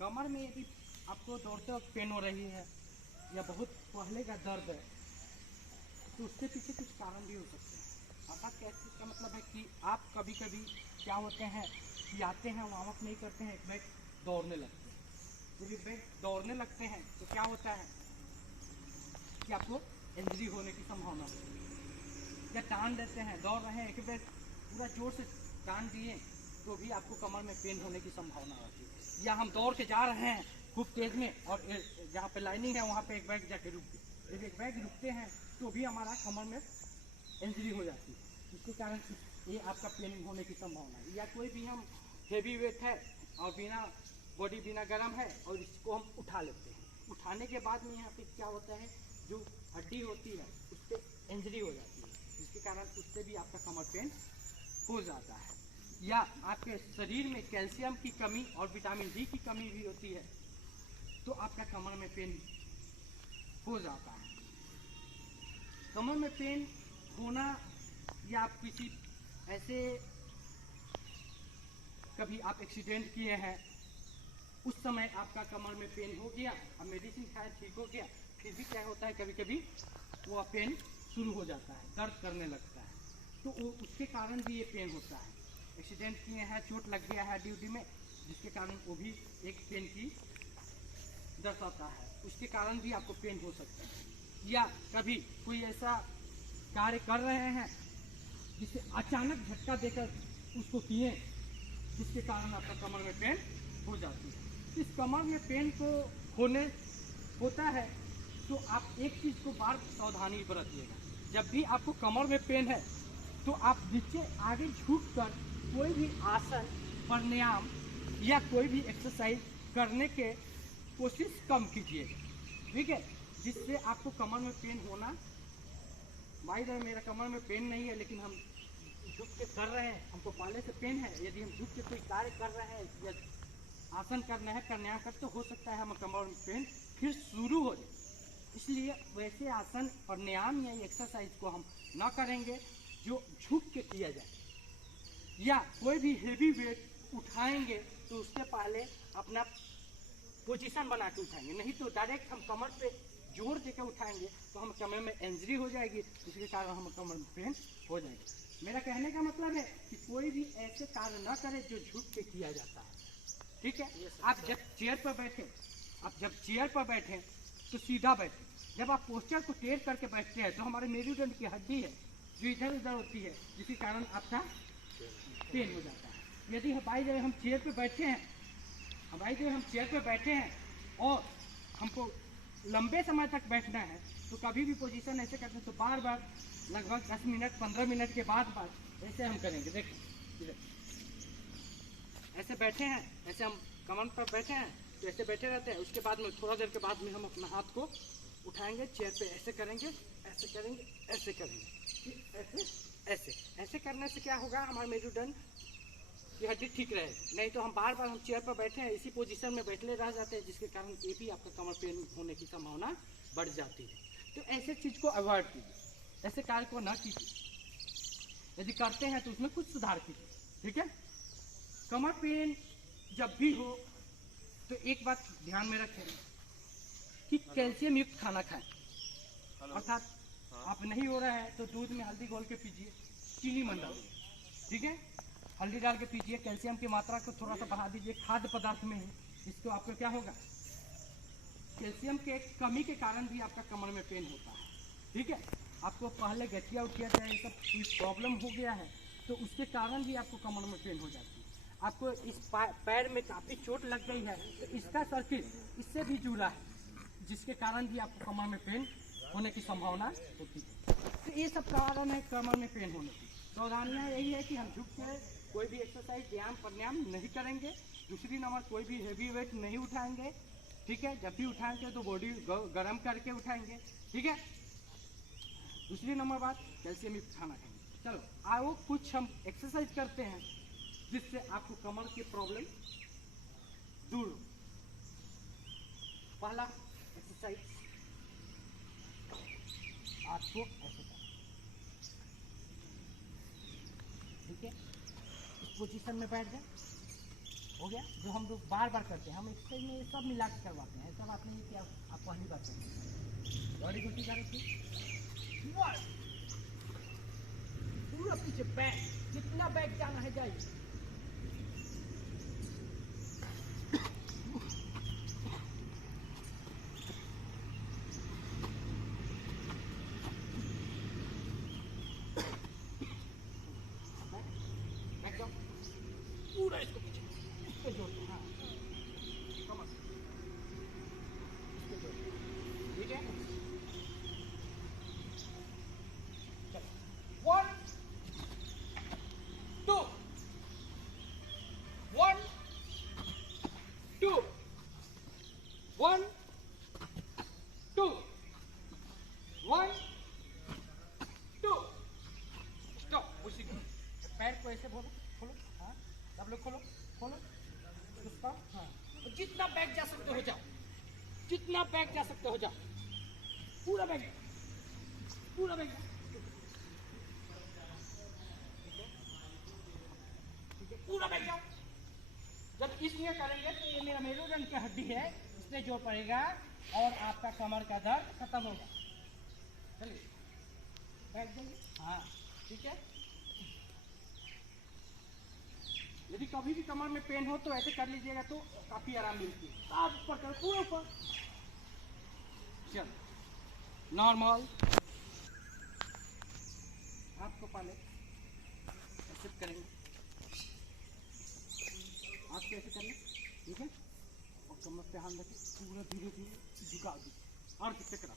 कमर में यदि आपको दौड़ते वक्त पेन हो रही है या बहुत पहले का दर्द है तो उसके पीछे कुछ कारण भी हो सकते हैं। अर्थात कहने का मतलब है कि आप कभी कभी क्या होते हैं कि आते हैं वार्म अप नहीं करते हैं, एक बैग दौड़ने लगते हैं। जब एक बैग दौड़ने लगते हैं तो क्या होता है कि आपको इंजरी होने की संभावना होती है। या टान देते हैं, दौड़ रहे हैं, एक बैग पूरा जोर से टान दिए तो भी आपको कमर में पेन होने की संभावना होती है। या हम दौड़ के जा रहे हैं खूब तेज में और जहाँ पे लाइनिंग है वहाँ पे एक बैग जाके रुक गए, जब एक बैग रुकते हैं तो भी हमारा कमर में इंजरी हो जाती है, जिसके कारण ये आपका पेन होने की संभावना है। या कोई भी हम हेवी वेट है और बिना बॉडी बिना गर्म है और इसको हम उठा लेते हैं, उठाने के बाद में यहाँ पे क्या होता है जो हड्डी होती है उस पर इंजरी हो जाती है, जिसके कारण उससे भी आपका कमर पेन हो जाता है। या आपके शरीर में कैल्शियम की कमी और विटामिन डी की कमी भी होती है तो आपका कमर में पेन हो जाता है। कमर में पेन होना या आप किसी ऐसे कभी आप एक्सीडेंट किए हैं उस समय आपका कमर में पेन हो गया, अब मेडिसिन खाया ठीक हो गया, फिर भी क्या होता है कभी कभी वो पेन शुरू हो जाता है, दर्द करने लगता है, तो वो उसके कारण भी ये पेन होता है। एक्सीडेंट किए हैं, चोट लग गया है ड्यूटी में, जिसके कारण वो भी एक पेन की दर्शाता है, उसके कारण भी आपको पेन हो सकता है। या कभी कोई ऐसा कार्य कर रहे हैं जिससे अचानक झटका देकर उसको किए जिसके कारण आपका कमर में पेन हो जाती है। इस कमर में पेन को होता है तो आप एक चीज़ को बार सावधानी बरतिएगा, जब भी आपको कमर में पेन है तो आप नीचे आगे झुक कर कोई भी आसन, प्राणायाम या कोई भी एक्सरसाइज करने के कोशिश कम कीजिएगा, ठीक है, जिससे आपको कमर में पेन होना। भाई जब मेरा कमर में पेन नहीं है लेकिन हम झुक के कर रहे हैं, हमको पहले से पेन है, यदि हम झुक के कोई कार्य कर रहे हैं या आसन करना है, प्राणायाम कर, तो हो सकता है हम कमर में पेन फिर शुरू हो जाए। इसलिए वैसे आसन, प्राणायाम या एक्सरसाइज को हम ना करेंगे जो झुक के किया जाए। या कोई भी हेवी वेट उठाएंगे तो उससे पहले अपना पोजीशन बना के उठाएंगे, नहीं तो डायरेक्ट हम कमर पे जोर देकर उठाएंगे तो हम कमर में इंजरी हो जाएगी, जिसके कारण हम कमर में पेन हो जाएगी। मेरा कहने का मतलब है कि कोई भी ऐसे कार्य ना करे जो झुक के किया जाता है, ठीक है। आप जब चेयर पर बैठे तो सीधा बैठे, जब आप पोस्चर को टेढ़ करके बैठते हैं तो हमारे मेरुदंड की हड्डी है जो इधर उधर होती है, जिसके कारण आपका पेन हो जाता है। यदि भाई जब हम चेयर पर बैठे हैं और हमको लंबे समय तक बैठना है तो कभी भी पोजीशन ऐसे करते हैं तो बार बार लगभग 10 मिनट 15 मिनट के बाद ऐसे हम करेंगे। देखिए ऐसे बैठे हैं, ऐसे हम कमर पर बैठे हैं तो ऐसे बैठे रहते हैं, उसके बाद में थोड़ा देर के बाद में हम अपना हाथ को उठाएंगे, चेयर पे ऐसे करेंगे, ऐसे करेंगे, ऐसे करेंगे, ऐसे ऐसे करने से क्या होगा, हमारे मेरुदंड की हड्डी ठीक रहेगी। नहीं तो हम बार बार हम चेयर पर बैठे हैं इसी पोजीशन में बैठे रह जाते हैं, जिसके कारण ये भी आपका कमर पेन होने की संभावना बढ़ जाती है। तो ऐसे चीज़ को अवॉइड कीजिए, ऐसे कार्य को ना कीजिए, यदि करते हैं तो उसमें कुछ सुधार कीजिए, ठीक है। कमर पेन जब भी हो तो एक बात ध्यान में रखें कि कैल्शियम युक्त खाना खाएं, अर्थात आप नहीं हो रहा है तो दूध में हल्दी घोल के पीजिए, चीनी मत डालिए, ठीक है, हल्दी डाल के पीजिए, कैल्शियम की मात्रा को थोड़ा सा बढ़ा दीजिए खाद्य पदार्थ में ही। इसको आपको क्या होगा, कैल्शियम के कमी के कारण भी आपका कमर में पेन होता है, ठीक है। आपको पहले गठिया उठिया चाहे सब कोई प्रॉब्लम हो गया है तो उसके कारण भी आपको कमर में पेन हो जाती है। आपको इस पैर में काफ़ी चोट लग गई है तो इसका सर्किट इससे भी जुड़ा है, जिसके कारण भी आपको कमर में पेन होने की संभावना होती है। तो ये सब कारण है कमर में पेन होने की। सावधानियाँ यही है कि हम झुक के कोई भी एक्सरसाइज, व्यायाम, प्राणायाम नहीं करेंगे। दूसरी नंबर, कोई भी हेवी वेट नहीं उठाएंगे, ठीक है, जब भी उठाएंगे तो बॉडी गर्म करके उठाएंगे, ठीक है। दूसरी नंबर बात, कैल्शियम युक्त खाना खाएंगे। चलो आओ कुछ हम एक्सरसाइज करते हैं जिससे आपको कमर की प्रॉब्लम दूर हो। पहला एक्सरसाइज, आपको ऐसे करना, ठीक है, इस पोजीशन में बैठ जाए, हो गया। जो हम लोग बार बार करते हैं, हम इससे में सब मिला के करवाते हैं। ऐसा बात नहीं है कि आप पहली बार करते हैं। बॉडी को सीधा रखिए, पूरा पीछे बैक, जितना बैक जाना है जाइए। पूरा इसको पीछे, इसको जोड़ते, हाँ कमर, इसको जोड़ते, ठीक है। चलो 1 2 1 2 1 2 1 2 स्टॉप। उसी को पैर को ऐसे बोलो, खोलो, हाँ सब लोग खोलो खोलो, स्टॉप, हाँ। और जितना बैक जा सकते हो जाओ, जितना बैक जा सकते हो जाओ, पूरा बैक, पूरा बैक, पूरा बैठ जाओ। जब इसमें करेंगे तो ये मेरा मेरुदंड की हड्डी है, इसमें जोर पड़ेगा और आपका कमर का दर्द खत्म होगा। चलिए बैठ जाइए, हाँ ठीक है। यदि कभी भी कमर में पेन हो तो ऐसे कर लीजिएगा तो काफी आराम मिलती है। आप ऊपर कर, पूरा ऊपर, चलो नॉर्मल। आपको पहले ऐसे करेंगे, आप कैसे करें, ठीक है। और कमर पे हाथ रखें, पूरा धीरे धीरे झुका दीजिए और कितने करा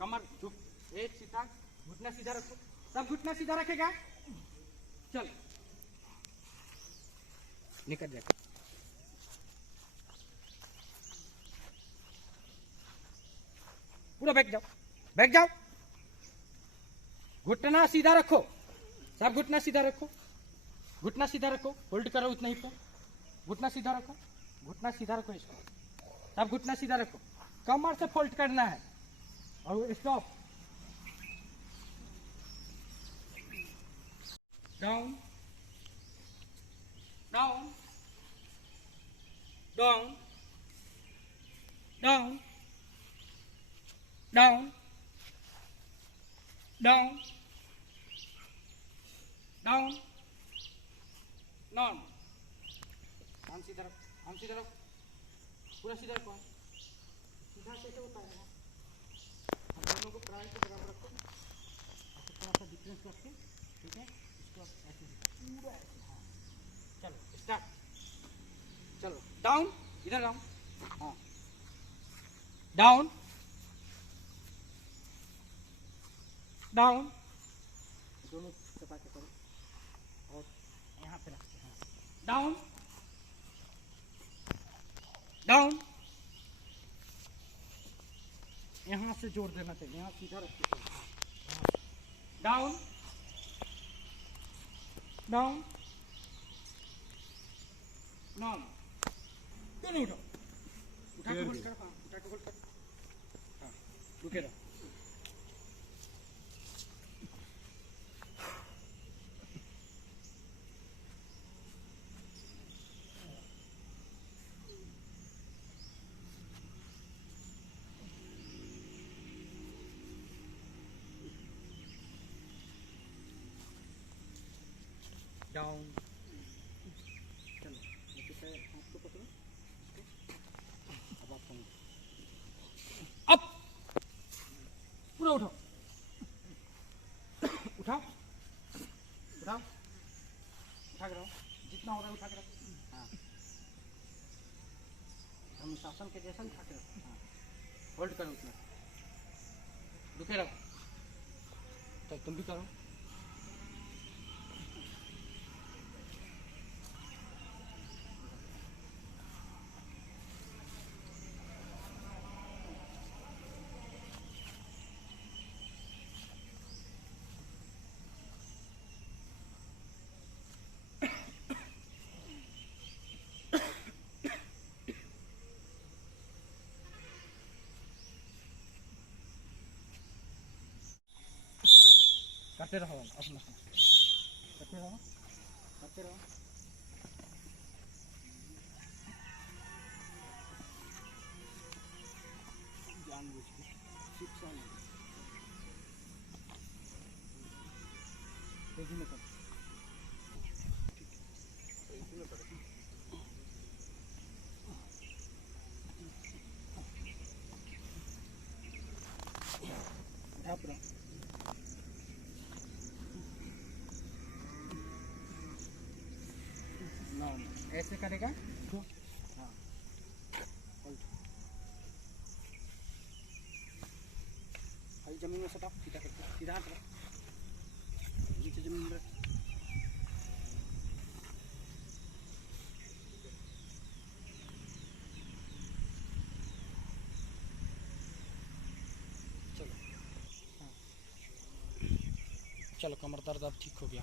कमर झुक, एक सीधा, घुटना सीधा रखो, सब घुटना सीधा रखेगा। चल निकल जाएगा, पूरा बैठ जाओ, बैठ जाओ, घुटना सीधा रखो, सब घुटना सीधा रखो, घुटना सीधा रखो, होल्ड करो उतना ही पे, घुटना सीधा रखो, घुटना सीधा रखो, इसको सब घुटना सीधा रखो, कमर से फोल्ड करना है और stop, down down down down down down down, normal, हम सीधा रखो, हम सीधा रखो, पूरा सीधा रखो, सीधा कैसे होता है, हम दोनों को प्राइस के बराबर रखो, थोड़ा सा डिफरेंस रखें, ठीक है। इसको ऐसे पूरा ऐसे, हाँ चलो स्टार्ट, चलो डाउन, इधर डाउन, हाँ डाउन डाउन, दोनों चपा के करो और यहाँ पे रखते हैं, डाउन डाउन, यहाँ से जोड़ देना चाहिए, यहाँ सीधा रखते हैं, डाउन डाउन, डाउन, दोनों उठाओ, उठा के होल्ड करो, हाँ उठा के होल्ड करो, हाँ रुके रहो, डाउन, चलो हाथ को पकड़ो, अब आप अप, पूरा उठाओ, उठाओ उठाओ, उठा के रहो, जितना हो रहा है उठा के रखो, हाँ अनुशासन के जैसा उठा के रखो, हाँ होल्ड करो उतना, रुके रहो, चल तुम भी करो, करते रहो अपना, करते रहो, करते रहो। इसी में कर। ढाप रहा ना, ऐसे करेगा तो हाँ भाई जमीन में सटा सीधा करके सीधा हाथ रख नीचे जमीन में रख। चलो हाँ चलो, कमर दर्द अब ठीक हो गया।